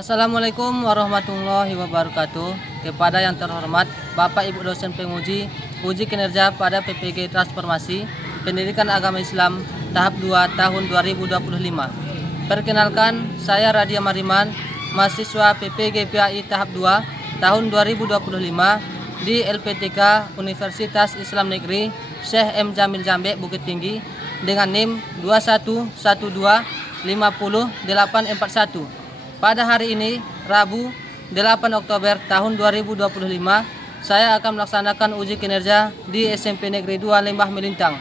Assalamualaikum warahmatullahi wabarakatuh. Kepada yang terhormat Bapak Ibu dosen penguji uji kinerja pada PPG Transformasi Pendidikan Agama Islam tahap 2 tahun 2025. Perkenalkan, saya Radia Mariman, mahasiswa PPG PAI tahap 2 tahun 2025 di LPTK Universitas Islam Negeri Syekh M. Jamil Jambe Bukit Tinggi dengan NIM 211250841. Pada hari ini, Rabu 8 Oktober tahun 2025, saya akan melaksanakan uji kinerja di SMP Negeri 2 Lembah Melintang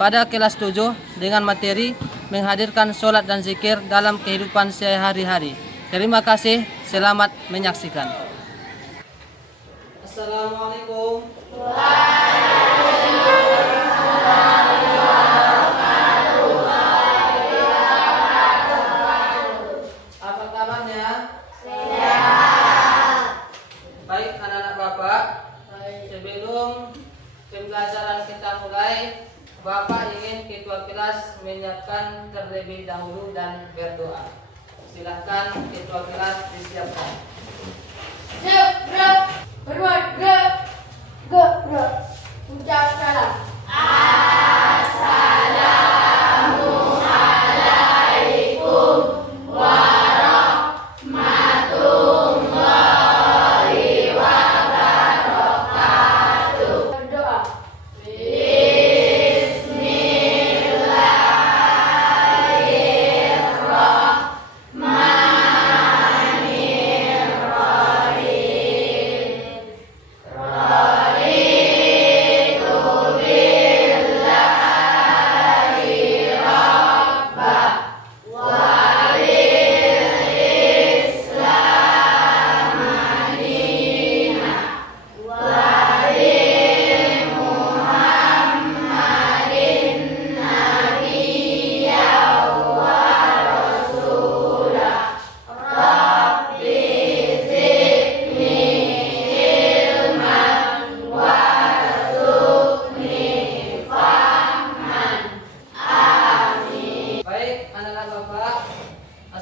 pada kelas 7 dengan materi menghadirkan sholat dan zikir dalam kehidupan sehari-hari. Terima kasih, selamat menyaksikan. Assalamualaikum. Baik anak-anak Bapak, sebelum pembelajaran kita mulai, Bapak ingin ketua kelas menyiapkan terlebih dahulu dan berdoa. Silakan ketua kelas disiapkan. Ucap salam.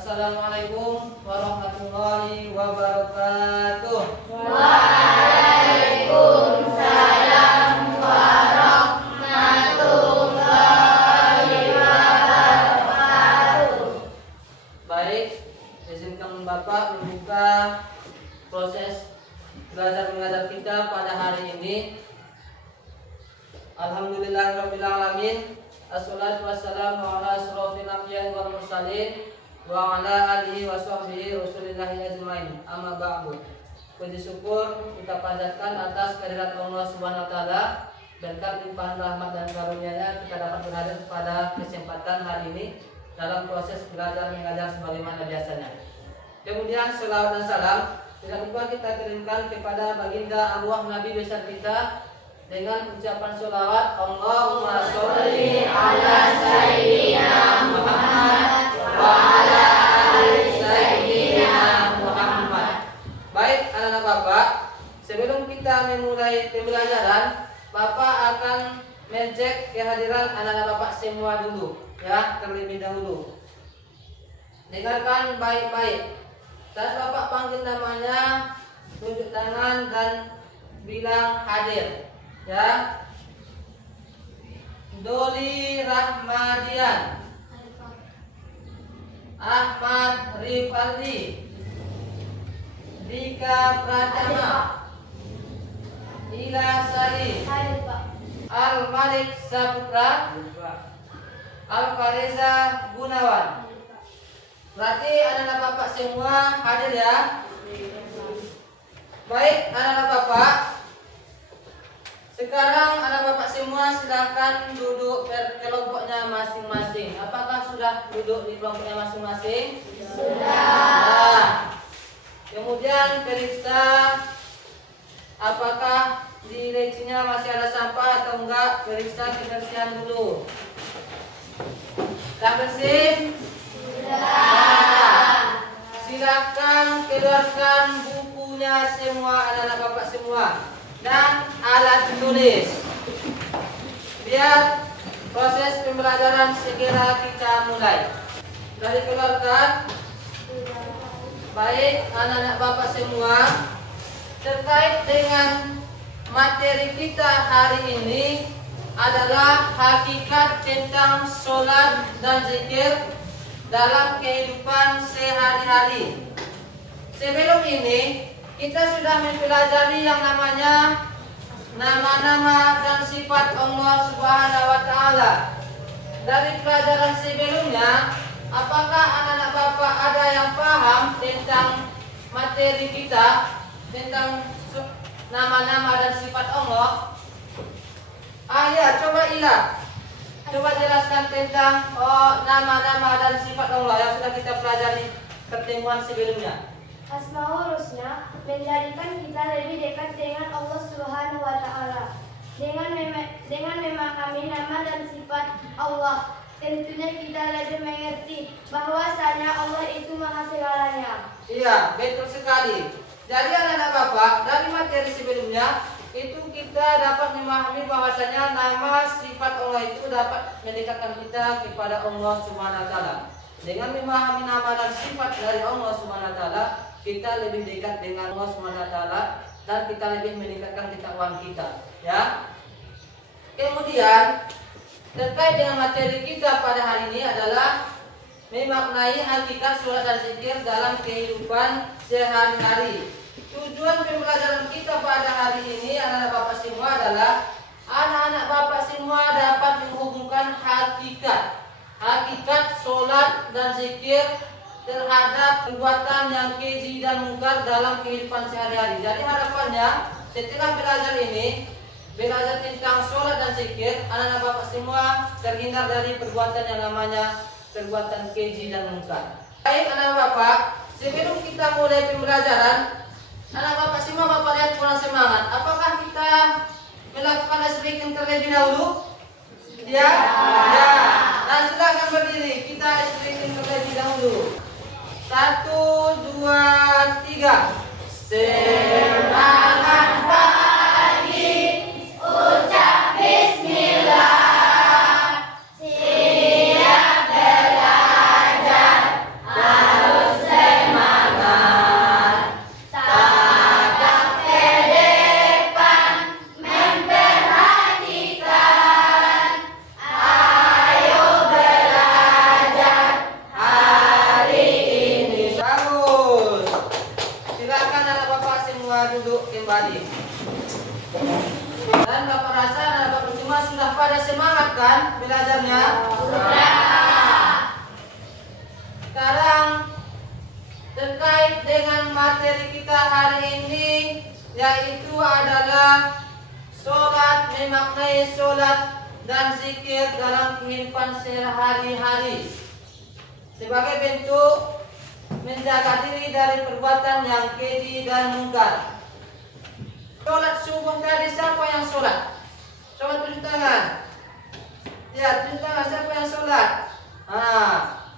Assalamualaikum warahmatullahi wabarakatuh. Waalaikumsalam warahmatullahi wabarakatuh. Baik, izinkan Bapak membuka proses belajar mengajar kita pada hari ini. Alhamdulillahirabbil alamin. Assalatu wassalamu ala asyrofil anbiya'i wal mursalin wa ala alihi wa sahbihi rasulillahi ajmain. Amma ba'du. Puji syukur kita panjatkan atas kehadirat Allah Subhanahu wa taala, berkat limpahan rahmat dan karunia-Nya kita dapat berhadir pada kesempatan hari ini dalam proses belajar mengajar sebagaimana biasanya. Kemudian selawat dan salam tidak lupa kita kirimkan kepada baginda arwah Nabi besar kita dengan ucapan sholawat Allahumma sholli ala sayyidina Muhammad wa ala ali sayyidina Muhammad. Baik anak-anak Bapak, sebelum kita memulai pembelajaran, Bapak akan mengecek kehadiran anak-anak Bapak semua dulu, ya, terlebih dahulu. Dengarkan baik-baik. Saat Bapak panggil namanya, tunjuk tangan dan bilang hadir. Ya, Doli Rahmadian, Ahmad Rifaldi, Dika Pratama, Ila Sari, Al Malik Saputra, Al Fareza Gunawan. Berarti anak-anak Bapak semua hadir ya. Baik anak-anak Bapak, sekarang anak Bapak semua silakan duduk kelompoknya masing-masing. Apakah sudah duduk di kelompoknya masing-masing? Sudah. Nah, kemudian periksa apakah di lecinya masih ada sampah atau enggak. Periksa kebersihan dulu. Sudah bersih? Sudah. Nah, silakan keluarkan bukunya semua anak-anak Bapak semua dan alat tulis, biar proses pembelajaran segera kita mulai. Sudah dikeluarkan? Baik anak-anak Bapak semua, terkait dengan materi kita hari ini adalah hakikat tentang sholat dan zikir dalam kehidupan sehari-hari. Sebelum ini kita sudah mempelajari yang namanya nama-nama dan sifat Allah Subhanahu wa Ta'ala. Dari pelajaran sebelumnya, apakah anak-anak Bapak ada yang paham tentang materi kita tentang nama-nama dan sifat Allah? Ya, coba Ila, coba jelaskan tentang nama-nama dan sifat Allah yang sudah kita pelajari pertemuan sebelumnya. Asmaul Husna menjadikan kita lebih dekat dengan Allah Subhanahu wa Ta'ala. Dengan memahami nama dan sifat Allah, tentunya kita lebih mengerti bahwasanya Allah itu maha segalanya. Iya, betul sekali. Jadi anak-anak Bapak, dari materi sebelumnya itu kita dapat memahami bahwasanya nama sifat Allah itu dapat mendekatkan kita kepada Allah Subhanahu wa Ta'ala. Dengan memahami nama dan sifat dari Allah Subhanahu wa Ta'ala, kita lebih dekat dengan Allah Subhanahu wa Ta'ala dan kita lebih meningkatkan ketakwaan kita, ya. Kemudian terkait dengan materi kita pada hari ini adalah memaknai hakikat sholat dan zikir dalam kehidupan sehari-hari. Tujuan pembelajaran kita pada hari ini anak-anak Bapak semua adalah anak-anak Bapak semua dapat menghubungkan hakikat sholat dan zikir terhadap perbuatan yang keji dan mungkar dalam kehidupan sehari-hari. Jadi harapannya setelah belajar ini, belajar tentang sholat dan zikir, anak-anak Bapak semua terhindar dari perbuatan yang namanya perbuatan keji dan mungkar. Baik anak-anak Bapak, sebelum kita mulai pembelajaran, anak-anak Bapak semua Bapak lihat kurang semangat. Apakah kita melakukan stretching terlebih dahulu? Ya. Ya. Nah, silakan berdiri. Kita stretching terlebih dahulu. 1, 2, 3. Semangat pagi, ucap bismillah. Siap belajar, harus semangat. Tatap ke depan, memperhatikan. Ayo belajar hari ini. Bagus. Silakan anak Bapak semua duduk kembali. Dan Bapak rasa anak Bapak semua sudah pada semangat kan belajarnya? Sekarang terkait dengan materi kita hari ini, yaitu adalah sholat, memaknai sholat dan zikir dalam kehidupan sehari-hari sebagai bentuk menjaga diri dari perbuatan yang keji dan mungkar. Sholat subuh tadi siapa yang sholat? Coba tunjuk tangan. Ya, tunjuk tangan siapa yang sholat?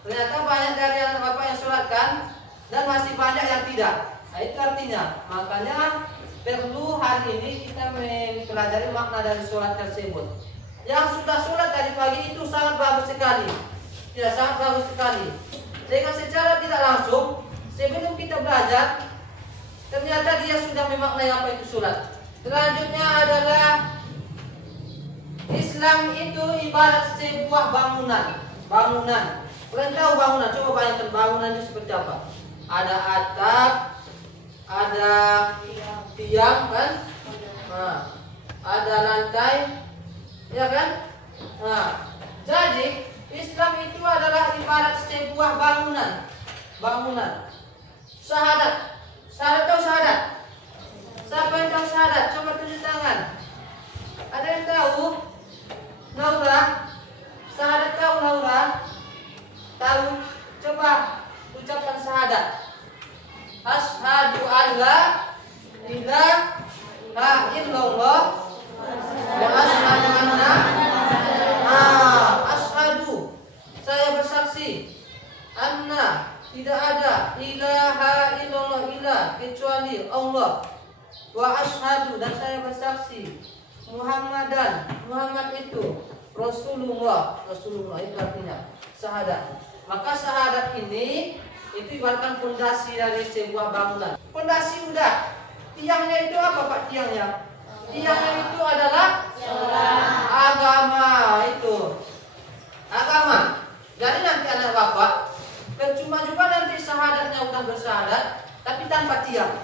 Ternyata banyak dari anak Bapak yang sholat kan? Dan masih banyak yang tidak. Nah, itu artinya, makanya perlu hari ini kita mempelajari makna dari sholat tersebut. Yang sudah sholat dari pagi itu sangat bagus sekali. Ya, sangat bagus sekali. Dengan secara tidak langsung, sebelum kita belajar, ternyata dia sudah memaknai apa itu sholat. Selanjutnya adalah Islam itu ibarat sebuah bangunan. Kalian tahu bangunan? Coba bayangkan bangunan itu seperti apa? Ada atap, ada tiang kan? Ada lantai, ya kan? Jadi Islam itu adalah ibarat sebuah bangunan. Syahadat. Syahadat tahu syahadat? Siapa yang tahu syahadat? Coba tunjuk tangan. Ada yang tahu? Naura? Syahadat tahu Naura? Tahu? Coba ucapkan syahadat. Asyhadu an la ilaha illallah wa asyhadu anna asyhadu, saya bersaksi anna, tidak ada ilaha illallah, ilah kecuali Allah, wa asyhadu, dan saya bersaksi Muhammad itu Rasulullah itu artinya syahadat. Maka syahadat ini itu ibaratkan fondasi dari sebuah bangunan. Fondasi udah. Tiangnya itu apa Pak tiangnya? Tiangnya itu adalah agama itu. Agama. Jadi nanti anak bapak percuma juga nanti syahadatnya udah bersyahadat tapi tanpa tiang.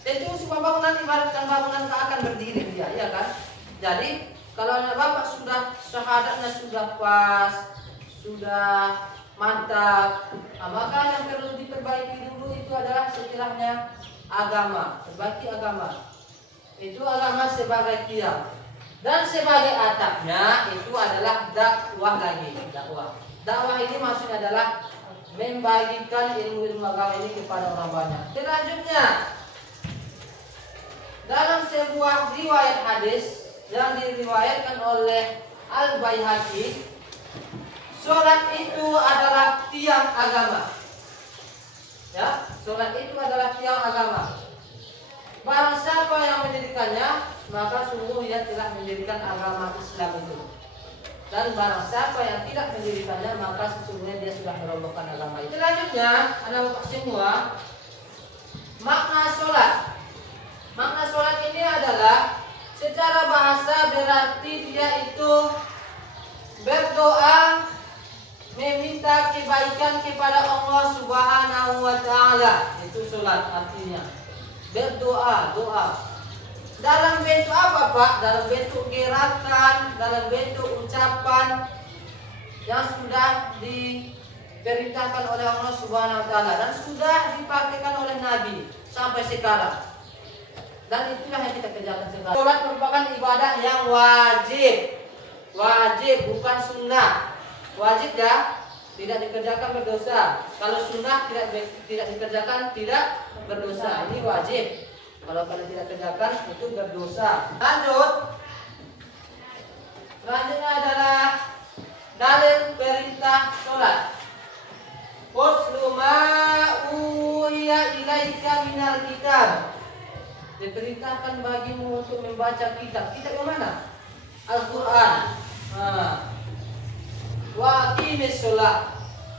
Itu sebuah bangunan ibaratkan bangunan tak akan berdiri dia, ya kan? Jadi kalau anak bapak sudah syahadatnya sudah pas, sudah mantap, nah, maka yang perlu diperbaiki dulu itu adalah istilahnya agama, perbaiki agama. Itu agama sebagai tiang dan sebagai atapnya itu adalah dakwah lagi, dakwah. Dakwah ini maksudnya adalah membagikan ilmu agama ini kepada orang banyak. Selanjutnya dalam sebuah riwayat hadis yang diriwayatkan oleh Al-Baihaqi, sholat itu adalah tiang agama. Ya, sholat itu adalah tiang agama. Barang siapa yang mendirikannya, maka sungguh dia telah mendirikan agama Islam itu. Dan barang siapa yang tidak mendirikannya, maka sesungguhnya dia sudah merobohkan agama itu. Selanjutnya, anak bapak semua, makna sholat. Makna sholat ini adalah secara bahasa berarti dia itu berdoa meminta kebaikan kepada Allah Subhanahu wa taala. Itu sholat artinya. Berdoa, doa. Dalam bentuk apa Pak? Dalam bentuk gerakan, dalam bentuk ucapan yang sudah diperintahkan oleh Allah Subhanahu wa taala dan sudah dipraktikkan oleh Nabi sampai sekarang. Dan itulah yang kita kerjakan sekarang. Sholat merupakan ibadah yang wajib. Wajib, bukan sunnah. Wajib ya, tidak dikerjakan berdosa. Kalau sunnah tidak dikerjakan tidak berdosa. Ini wajib. Kalau kalian tidak kerjakan itu berdosa. Lanjut. Selanjutnya adalah dalil perintah sholat. Uslu ma uhiya ilaika minal kitab. Diperintahkan bagimu untuk membaca kitab. Kitab yang mana? Al-Quran. Wa aqimis sholat.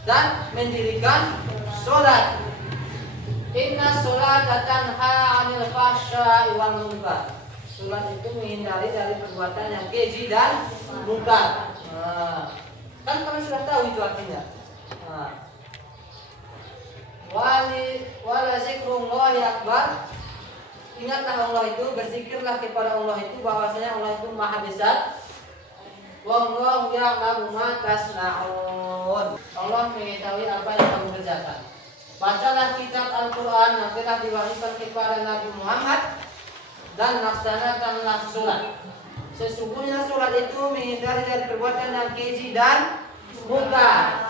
Dan mendirikan sholat. Inna sholata tanha 'anil fahsya'i wal munkar. Sholat itu menghindari dari perbuatan yang keji dan munkar. Kan kalian sudah tahu itu artinya. Wala zikrullahi akbar. Ingatlah Allah itu, berzikirlah kepada Allah itu bahwasanya Allah itu Maha Besar. Wallahu ya'lamu ma tasna'un. Allah mengetahui apa yang kamu kerjakan. Bacalah kitab Al-Quran yang telah diwahyukan kepada Nabi Muhammad dan laksanakanlah sholat. Sesungguhnya sholat itu menghindari dari perbuatan yang keji dan munkar.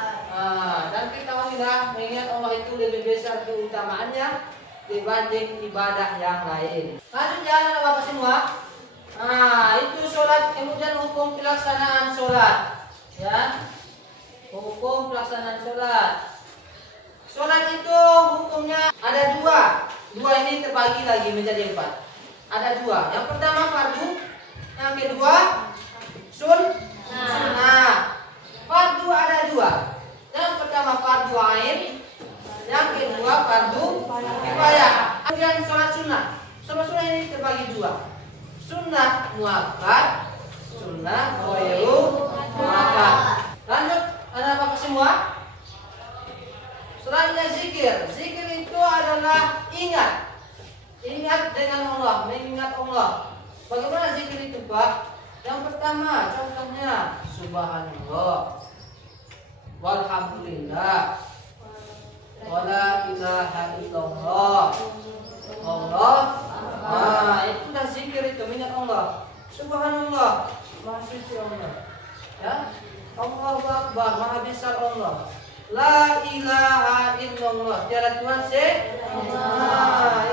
Dan ketahuilah mengingat Allah itu lebih besar keutamaannya dibanding ibadah yang lain. Lanjut jangan Bapak semua. Itu sholat, kemudian hukum pelaksanaan sholat. Ya, hukum pelaksanaan sholat. Sholat itu hukumnya ada dua. Dua ini terbagi lagi menjadi 4. Ada 2. Yang pertama fardu, yang kedua sunnah. Fardu ada 2. Yang pertama fardu ain, yang kedua fardu kifayah. Kemudian sholat sunnah. Sholat sunnah ini terbagi 2. Sunnah muakkad, sunnah ghairu muakkad. Lanjut anak bapak semua. Selanjutnya zikir. Zikir itu adalah ingat. Ingat dengan Allah, mengingat Allah. Bagaimana zikir itu Pak? Yang pertama contohnya subhanallah, walhamdulillah, wala ilaha illallah, Allah. Itu dah zikir itu, mengingat Allah. Subhanallah, Maha Suci Allah. Ya, Allahu Akbar, Maha Besar Allah. La ilaha illallah, tiada Tuhan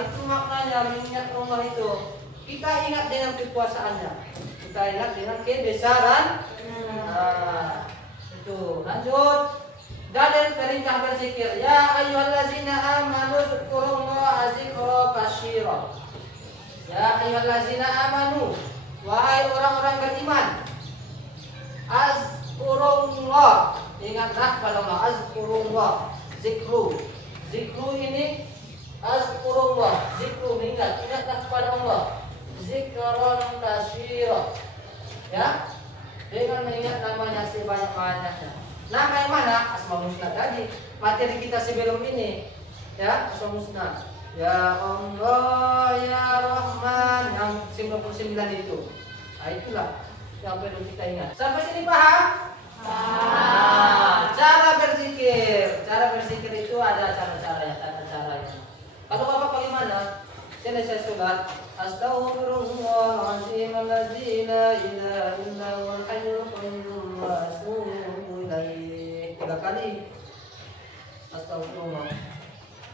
itu maknanya mengingat Allah itu. Kita ingat dengan kekuasaannya, kita ingat dengan kebesaran. Itu. Lanjut. Dalil perintah berzikir. Ya ayyuhallazina amanu dzkurullaha dzikra katsira. Ya ayyuhallazina amanu, wahai orang-orang beriman, azkurullah, ingatlah pada Allah. Azkurullah, zikru. Zikru ini azkurullah, zikru ingatlah kepada Allah. Zikron katsira. Ya, dengan mengingat namanya sebanyak-banyaknya. Nama yang mana? Asmaul Husna tadi. Materi kita sebelum ini, ya, Asmaul Husna. Ya Allah, ya Rahman, yang 99 itu. Nah, itulah yang perlu kita ingat. Sampai sini paham? Paham. Cara berzikir itu ada cara-caranya. Kalau Bapak bagaimana? Selesai sholat, Astaghfirullahaladzim alladzi la ilaha illa huwal hayyul qayyum wa atubu ilaih. 3 kali.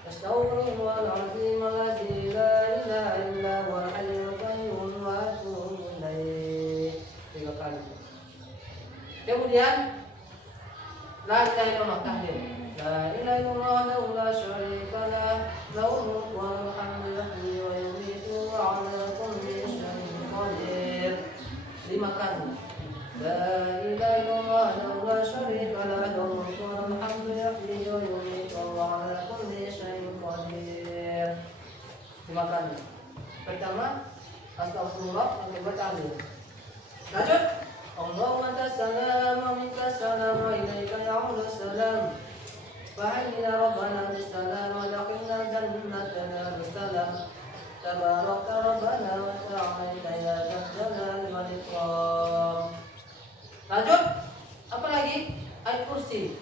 Astaghfirullahaladzim alladzi la ilaha illa huwal hayyul qayyum wa atubu ilaih. 3 kali. Kemudian la ilaha illallah tahlil. La ilaha illallah la syarika lah, lahul mulku wal hamdu yuhyi wa yumiitu wa 'ala kulli syai'in qadir. 5 kali. La ilaha illallah la syarika lah, lahul mulku wal hamdu yuhyi wa yumiitu wa 'ala kulli syai'in qadir. 5 kali. Pertama, astagfirullah, yang kedua tahlil. Lanjut. Allahumma tassalam wa minkas salam wa ilaika ya'udus salam. Fa'inna rabbana bisalam wa dakhilna jannatana bisalam. Tabarakta rabbana wa ta'ala ya dzal wal ikram. Lanjut. Apa lagi? Ayat kursi.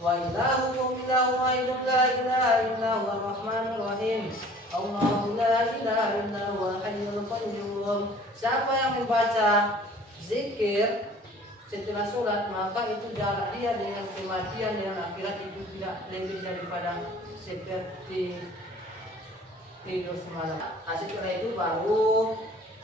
Wa ilahukum ilahu wahidun la ilaha illa huwar rahmanur rahim. Allahu la ilaha illa huwal hayyul qayyum. Siapa yang membaca zikir setelah sholat, maka itu jarak dia dengan kematian dengan akhirat itu tidak lebih daripada seperti tidur semalam. Nah, setelah itu baru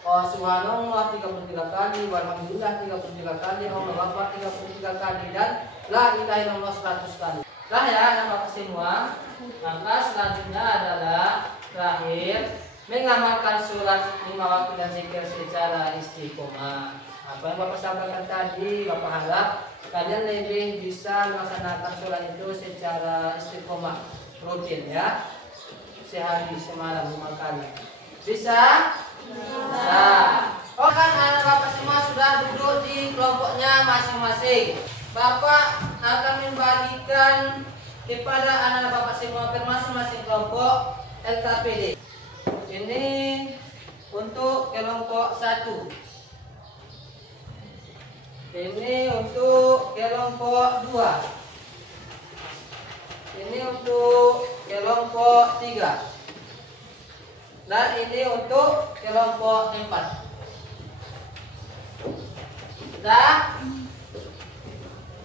subhanallah 33 kali, walhamdulillah 33 kali, Allahu akbar 33 kali, dan la ilaha illallah 100 kali. Nah ya, anak bapak semua, maka selanjutnya adalah terakhir mengamalkan sholat 5 waktu dan zikir secara istiqomah. Apa yang Bapak sampaikan tadi, Bapak harap kalian lebih bisa melaksanakan sholat itu secara istiqomah, rutin ya, sehari semalam 5 kali. Bisa? Bisa. Oh kan anak Bapak semua sudah duduk di kelompoknya masing-masing. Bapak akan membagikan kepada anak Bapak semua ke masing-masing kelompok LKPD. Ini untuk kelompok 1. Ini untuk kelompok 2. Ini untuk kelompok 3. Dan ini untuk kelompok 4. Sudah?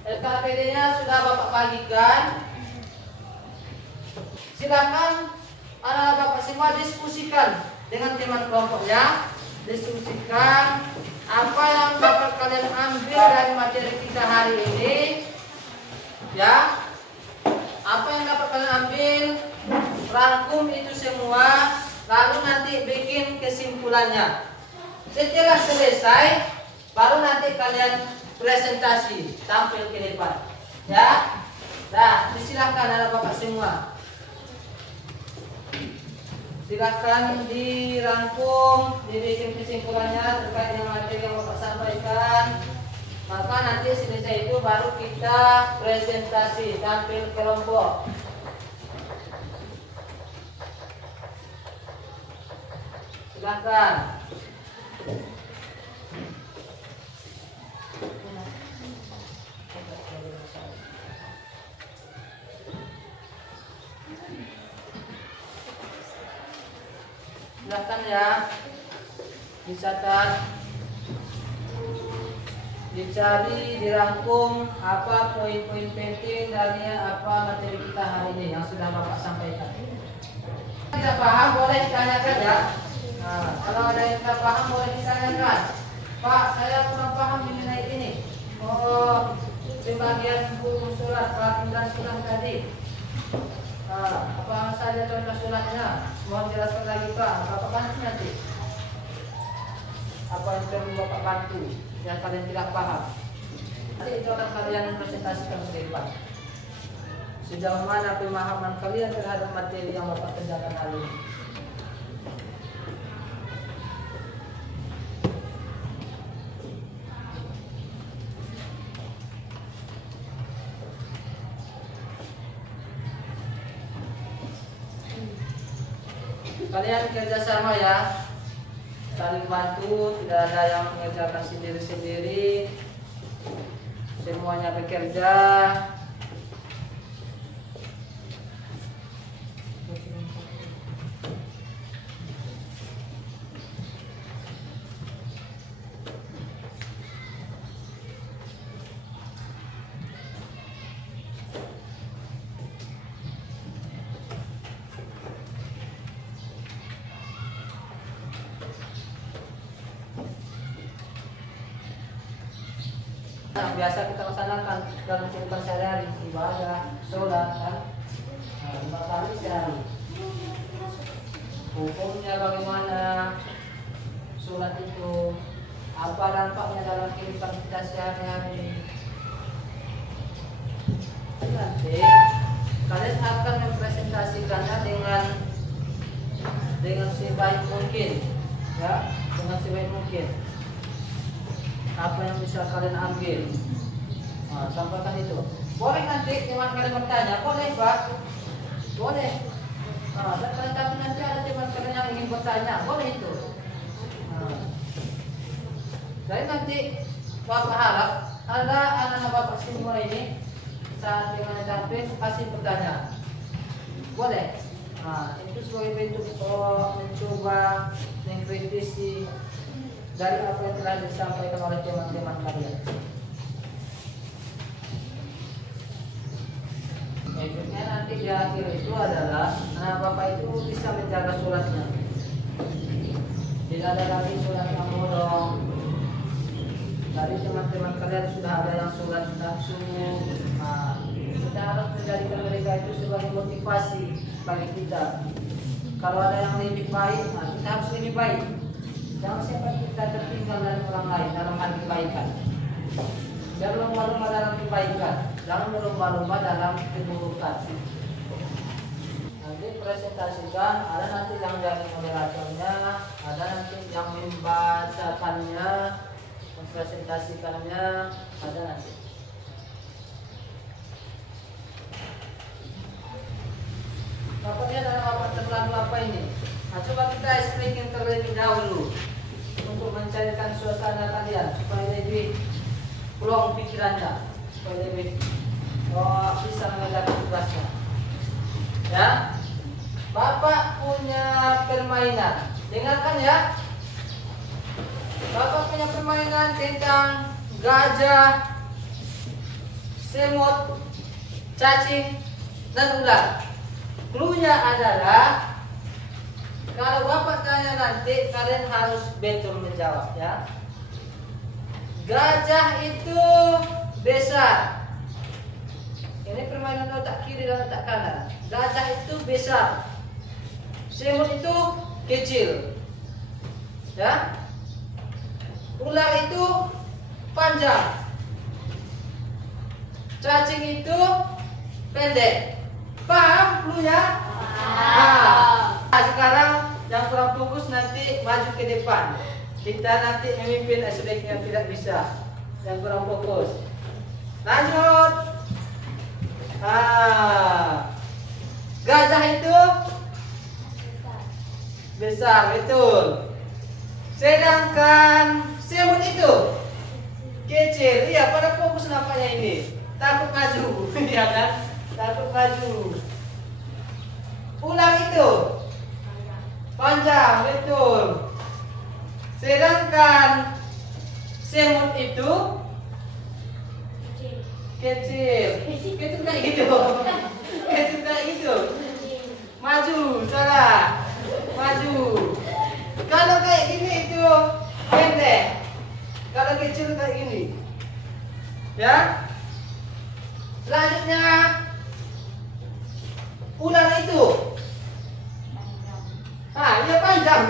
LKPD-nya sudah Bapak bagikan. Silakan anak Bapak semua diskusikan dengan teman kelompoknya. Diskusikan apa yang dapat kalian ambil dari materi kita hari ini, ya. Apa yang dapat kalian ambil, rangkum itu semua, lalu nanti bikin kesimpulannya. Setelah selesai, baru nanti kalian presentasi, tampil ke depan, ya. Nah, silakan anak Bapak semua. Silakan dirangkum, dibikin kesimpulannya terkait dengan materi yang Bapak sampaikan. Maka nanti selesai itu baru kita presentasi, tampil kelompok. Silakan. Silakan ya, dicatat, dicari, dirangkum apa poin-poin penting dari apa materi kita hari ini yang sudah Bapak sampaikan. Tidak paham boleh ditanyakan ya. Nah, kalau ada yang tidak paham boleh ditanyakan. Pak, saya kurang paham mengenai ini. Oh, pembagian hukum sholat, pelatihan sunnah tadi. Apa saja contoh sholatnya? Mohon jelaskan lagi Pak. Bapak bantu nanti. Apa yang perlu Bapak bantu yang kalian tidak paham? Nanti itu akan kalian presentasikan ke depan. Sejauh mana pemahaman kalian terhadap materi yang Bapak kerjakan hari ini? Kalian kerjasama ya, saling bantu, tidak ada yang mengerjakan sendiri-sendiri, semuanya bekerja. Nah, biasa kita laksanakan dalam kehidupan sehari-hari, ibadah, sholat, kan? Nah, 5 kali sehari. Hukumnya bagaimana? Sholat itu apa dampaknya dalam kehidupan kita sehari-hari? Nanti kalian akan mempresentasikannya dengan sebaik mungkin, ya, dengan sebaik mungkin. Apa yang bisa kalian ambil, nah, sampaikan itu. Boleh nanti teman kalian bertanya, boleh Pak, boleh. Nah, dan tapi nanti ada teman kalian yang ingin bertanya, boleh itu. Nah, jadi nanti Bapak harap ada anak-anak Bapak semua ini saat dengan tampil kasih pertanyaan, boleh. Nah, itu sebagai bentuk mencoba mengkritisi dari apa yang telah disampaikan oleh teman-teman kalian. Berikutnya nanti di akhir itu adalah anak Bapak itu bisa menjaga sholatnya. Tidak ada lagi sholat yang bolong. Dari teman-teman kalian sudah ada yang sholat nafsu. Nah, kita harus menjadikan mereka itu sebagai motivasi bagi kita. Kalau ada yang lebih baik, nah kita harus lebih baik. Jangan sampai kita tertinggal dari orang lain dalam hal kebaikan. Jangan lomba-lomba dalam kebaikan, jangan berlomba-lomba dalam keburukan. Nanti presentasikan, ada nanti yang jadi moderatornya, ada nanti yang membacakannya, mempresentasikannya, ada nanti. Bapaknya dalam apa terlalu apa ini? Nah, coba kita explain terlebih dahulu untuk mencairkan suasana kalian supaya lebih plong pikirannya, supaya lebih bisa mengerjakan tugasnya. Ya, Bapak punya permainan, dengarkan ya. Bapak punya permainan tentang gajah, semut, cacing, dan ular. Cluenya adalah kalau Bapak tanya nanti, kalian harus betul menjawab ya. Gajah itu besar. Ini permainan otak kiri dan otak kanan. Gajah itu besar. Semut itu kecil. Ya. Ular itu panjang. Cacing itu pendek. Paham cluenya? Nah, sekarang yang kurang fokus nanti maju ke depan. Kita nanti memimpin aspek yang tidak bisa, yang kurang fokus. Lanjut. Gajah itu besar, betul. Sedangkan semut itu kecil. Iya, pada fokus nampaknya ini. Takut maju, ya kan? Takut maju. Ular itu panjang, betul. Sedangkan semut itu kecil. Kecil kayak gitu. Kecil kayak gitu. Maju, salah. Maju. Kalau kayak gini itu pendek. Kalau kecil kayak gini. Ya. Selanjutnya ular itu. Dia panjang.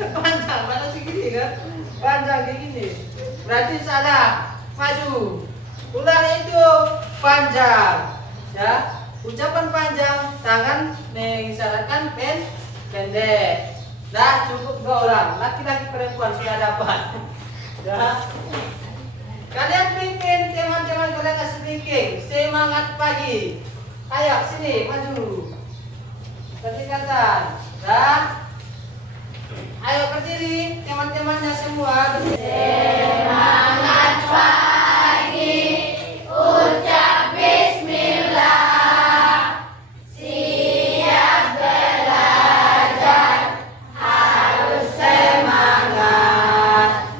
Panjang, mana segini kan? Panjang kayak gini. Berarti salah. Maju. Ular itu panjang. Ya. Ucapan panjang, tangan mengisyaratkan pendek. Nah, cukup 2 orang. Laki-laki perempuan sudah dapat. Dah. Kalian pimpin teman-teman kalian ke speaking. Semangat pagi. Ayo sini maju. Berdekatan. Dah. Ayo berdiri teman-temannya semua. Semangat pagi, ucap bismillah, siap belajar, harus semangat,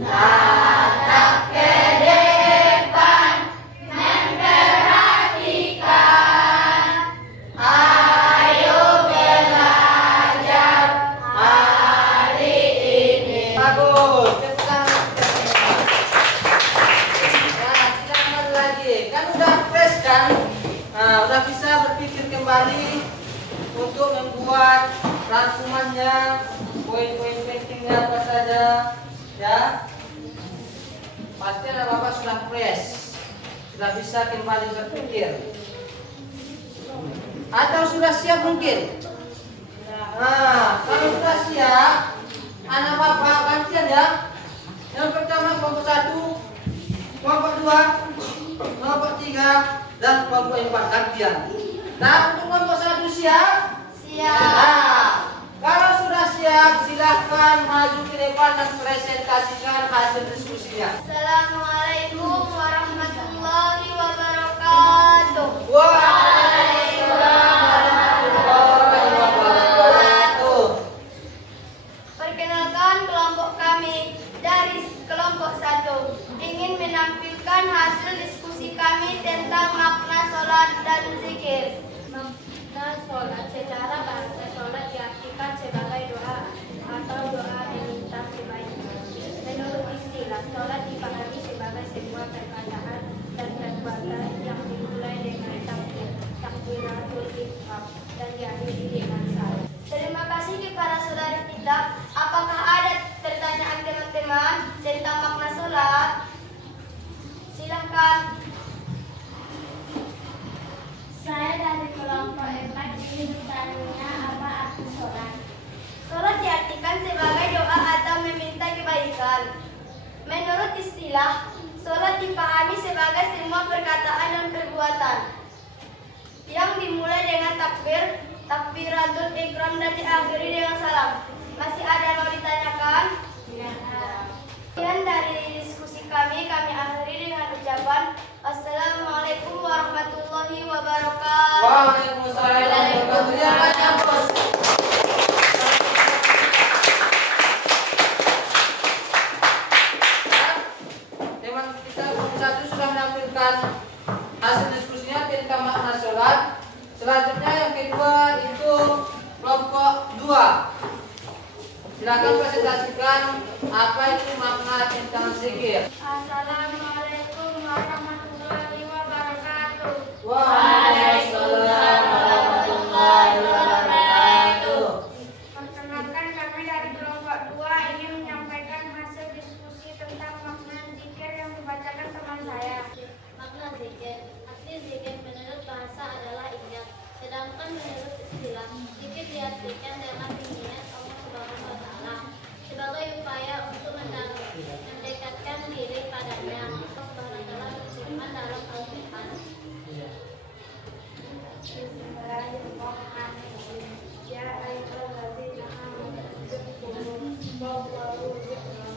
tatap ke depan, memperhatikan, ayo belajar hari ini. Bagus. Nah, kita kembali lagi. Kan udah fresh kan? Nah, udah bisa berpikir kembali untuk membuat rangkumannya, poin-poin pentingnya apa saja, ya. Pasti anak bapak sudah fresh, sudah bisa kembali berpikir. Atau sudah siap mungkin? Nah, kalau sudah siap, anak bapak gantian ya. Yang pertama kelompok 1, kelompok 2, kelompok 3, dan kelompok 4 gantian. Nah, untuk kelompok 1 siap? Siap. Nah, kalau sudah siap, silahkan maju ke depan dan presentasikan hasil diskusinya. Assalamualaikum warahmatullahi wabarakatuh. Waalaikumsalam warahmatullahi wabarakatuh. Perkenalkan kelompok kami dari kelompok 1 ingin menampilkan hasil diskusi kami tentang makna sholat dan zikir. Makna sholat secara bahasa sholat diartikan sebagai doa atau doa meminta kebaikan. Menurut istilah, sholat dipahami sebagai sebuah perkataan dan perbuatan yang dimulai dengan takbir, takbiratul ihram, dan diakhiri dengan salam. Terima kasih kepada saudara kita. Apakah ada pertanyaan teman-teman tentang makna sholat? Silahkan. Saya dari kelompok 4 ingin bertanya apa arti sholat. Sholat diartikan sebagai doa atau meminta kebaikan. Menurut istilah, sholat dipahami sebagai semua perkataan dan perbuatan yang dimulai dengan takbir, takbiratul ihram, dan diakhiri dengan salam. Masih ada yang mau ditanyakan? Kemudian dari diskusi kami akhiri dengan ucapan Assalamualaikum warahmatullahi wabarakatuh. Waalaikumsalam warahmatullahi wabarakatuh. Teman kita kelompok 1 sudah menampilkan hasil diskusinya tentang makna sholat. Selanjutnya yang kedua itu kelompok 2. Silakan presentasikan apa itu makna tentang zikir. Assalamualaikum warahmatullahi wabarakatuh. Waalaikumsalam warahmatullahi wabarakatuh. Perkenalkan, kami dari kelompok 2 ingin menyampaikan hasil diskusi tentang makna zikir yang dibacakan teman saya. Makna zikir. Arti zikir menurut bahasa adalah ingat. Sedangkan menurut istilah, zikir diartikan dengan mengingat Allah Subhanahu wa Ta'ala sebagai upaya untuk mendekatkan diri padanya. Allah Subhanahu wa Ta'ala berfirman dalam Al-Quran. Bismillahirrahmanirrahim. Ya ayyuhalladzina amanu dzkurullaha dzikran.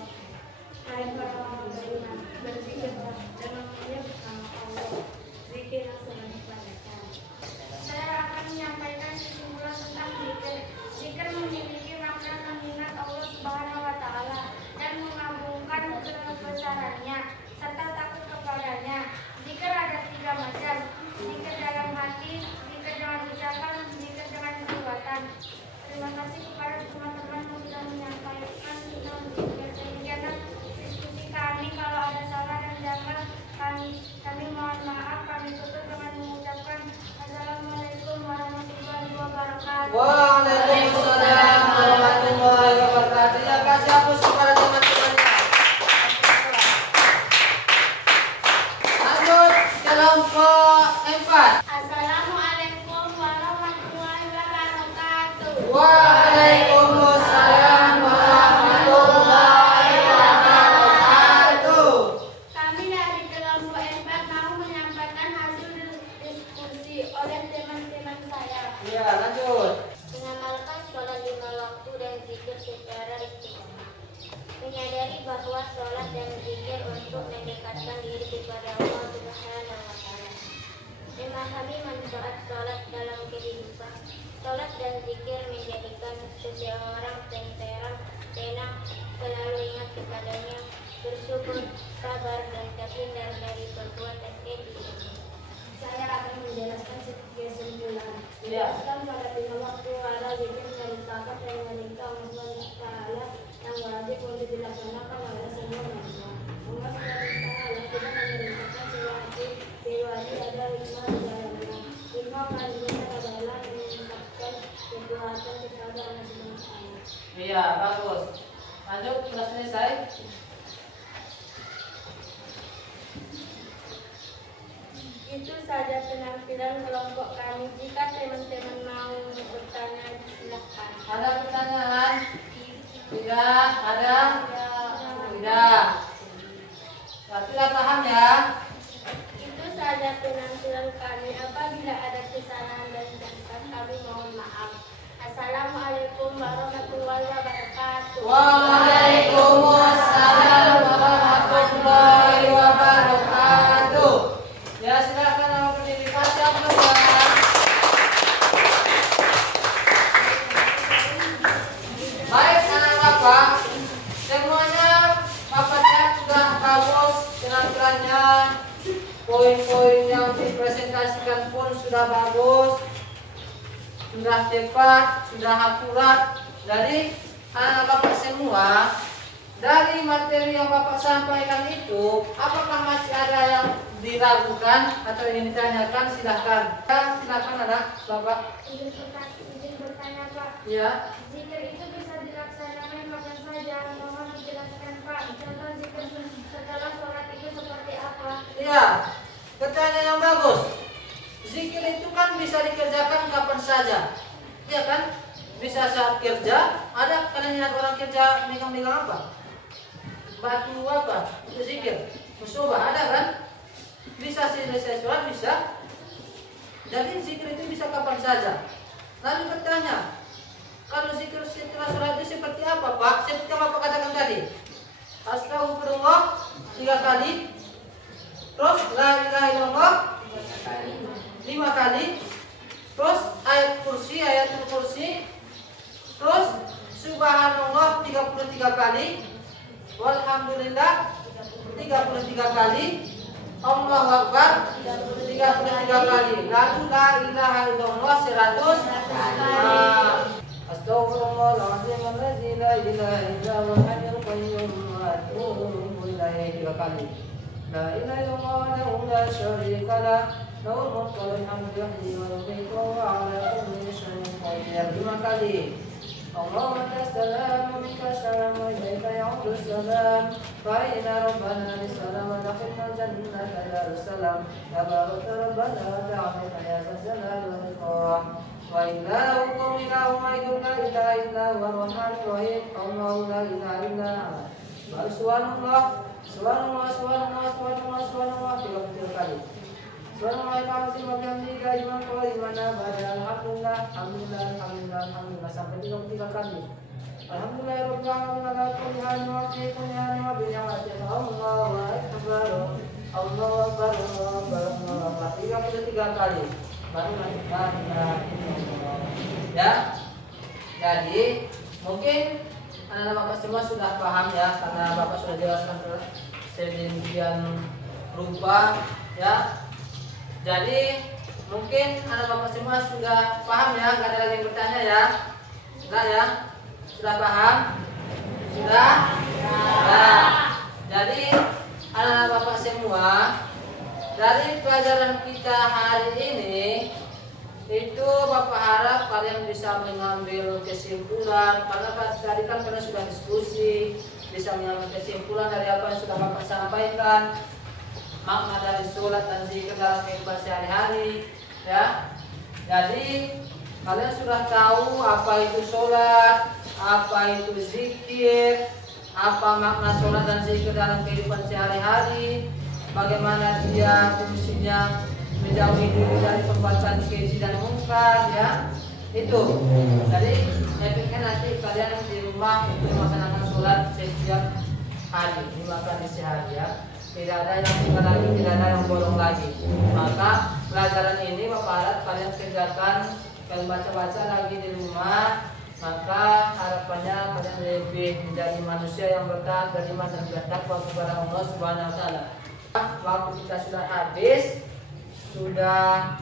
Hai para orang beriman, berzikirlah dan mengingat bersama Allah. Zikir yang sebanyak-banyaknya. Saya akan menyampaikan kesimpulan tentang zikir. Zikir memiliki makna mengingat Allah Subhanahu wa Ta'ala dan mengagungkan kebesarannya serta takut kepadanya. Zikir ada 3 macam: zikir dalam hati, zikir dengan ucapan, zikir dengan perbuatan. Terima kasih kepada teman-teman yang sudah menyampaikan tentang zikir. Demikianlah diskusi kami. Kalau ada salah dan janggal, kami mohon maaf. Kami tutup dengan mengucapkan Assalamualaikum warahmatullahi wabarakatuh. Waalaikumsalam warahmatullahi wabarakatuh. Ya, kasih hapus kepada teman-temannya. Lanjut kelompok 4. Assalamualaikum Salat dan zikir menjadikan seseorang tenang, selalu ingat kepadanya, bersyukur, sabar, dan terhindar dari perbuatan keji. Saya akan menjelaskan kesimpulan. Iya. Islam pada lima waktu ada zikir merupakan perintah Allah SWT yang wajib untuk dilaksanakan oleh semua manusia. Allah SWT tidak memerintahkan sesuatu ada hikmah di dalamnya. Hikmah kandungan adalah meningkatkan kekuatan kepada Allah SWT. Iya, bagus. Lanjut, sudah selesai. Itu saja penampilan kelompok kami. Jika teman-teman mau bertanya, silakan. Ada pertanyaan? Tidak, ada? Tidak. Sudah paham ya? Itu saja penampilan kami. Apabila ada kesalahan dan jangkaan, kami mohon maaf. Assalamualaikum warahmatullahi wabarakatuh. Waalaikumsalam warahmatullahi wabarakatuh. Ya, silakan nama pendidikan siapa ya? Baik anak bapak, semuanya bapaknya sudah bagus penampilannya, poin-poin yang dipresentasikan pun sudah bagus, sudah cepat, sudah akurat. Jadi anak bapak semua, dari materi yang bapak sampaikan itu, apakah masih ada yang diragukan atau ingin ditanyakan? Silahkan. Ya, silahkan anak bapak. Izin bertanya, Pak. Ya. Zikir itu bisa dilaksanakan kapan saja. Mohon dijelaskan, Pak. Contoh zikir setelah sholat itu seperti apa? Iya. Pertanyaan yang bagus. Zikir itu kan bisa dikerjakan kapan saja. Iya kan? Bisa saat kerja. Ada kalian lihat orang kerja megang-megang apa? Batu apa? Itu zikir. Musabah ada kan? Bisa selesai sholat, bisa. Jadi zikir itu bisa kapan saja. Lalu bertanya, kalau zikir setelah sholat itu seperti apa, Pak? Seperti yang Bapak katakan tadi. Astagfirullah 3 kali. Terus la ilaha illallah 5 kali. Terus ayatul kursi. Terus subhanallah 33 kali. Walhamdulillah 33 kali. Allahu Akbar 33 kali. Lalu la ilaha illallah 100. Astaghfirullahaladzim alladzi la ilaha illa huwal hayyul qayyum wa atubu ilaihi 3 kali. La ilaha illallah wahdahu la syarika lah, lahul mulku wa lahul hamdu yuhyi wa yumiitu wa 'ala kulli syai'in qadir 5 kali. Allahumma tassalam wa minka salam wa ilaika ya'udu salam. Fa'inna rabbana lissalam wa dakhilna jannata ya salam. Ya barakta rabbana wa ta'ala ya salam wa ikram. Wa ilahukum ilahu ma'idun la ilaha illa huwa ar-rahmanir rahim. Allahu la ilaha illa huwa. Subhanallah 33 kali. Alhamdulillah sampai 33 kali. Allahu Akbar 33 kali. Baru lanjutkan ya. Jadi mungkin anak-anak bapak semua sudah paham ya, karena bapak sudah jelaskan sedemikian rupa ya. Jadi mungkin anak bapak semua sudah paham ya, nggak ada lagi yang bertanya ya? Enggak ya? Sudah paham? Sudah? Nah, jadi anak bapak semua, dari pelajaran kita hari ini itu bapak harap kalian bisa mengambil kesimpulan, karena tadi kan kalian sudah diskusi, bisa mengambil kesimpulan dari apa yang sudah bapak sampaikan, makna dari sholat dan zikir dalam kehidupan sehari-hari ya. Jadi kalian sudah tahu apa itu sholat, apa itu zikir, apa makna sholat dan zikir dalam kehidupan sehari-hari, bagaimana dia fungsinya menjauhi diri dari perbuatan keji dan mungkar ya. Itu jadi efeknya nanti kalian di rumah untuk melaksanakan sholat setiap hari 5 kali sehari ya. Tidak ada yang tinggal lagi, tidak ada yang bolong lagi. Maka pelajaran ini bapak harap kalian kerjakan kalau baca-baca lagi di rumah, maka harapannya kalian lebih menjadi manusia yang bertaat, beriman dan bertakwa kepada Allah Subhanahu wa taala. Waktu kita sudah habis, sudah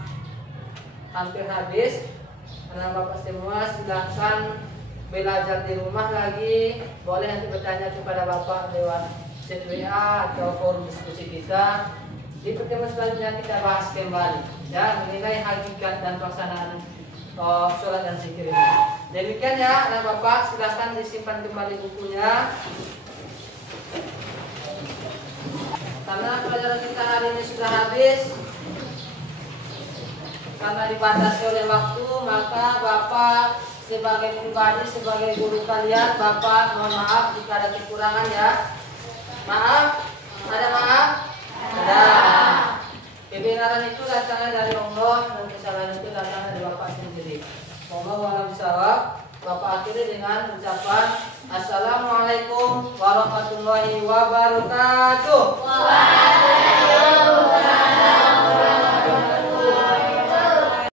hampir habis. Anak bapak semua silahkan belajar di rumah lagi. Boleh nanti bertanya kepada bapak lewat chat WA atau forum diskusi kita. Di pertemuan selanjutnya kita bahas kembali ya mengenai hakikat dan pelaksanaan sholat dan zikir ini. Demikian ya anak bapak, silahkan disimpan kembali bukunya. Karena pelajaran kita hari ini sudah habis, karena dibatasi oleh waktu, maka bapak sebagai pribadi, sebagai guru kalian, bapak mohon maaf jika ada kekurangan ya. Maaf, ada maaf? Ada. Kebenaran itu datangnya dari Allah dan kesalahan itu datangnya dari bapak sendiri. Wallahu a'lam bishawab. Bapak akhiri dengan ucapan Assalamualaikum warahmatullahi wabarakatuh.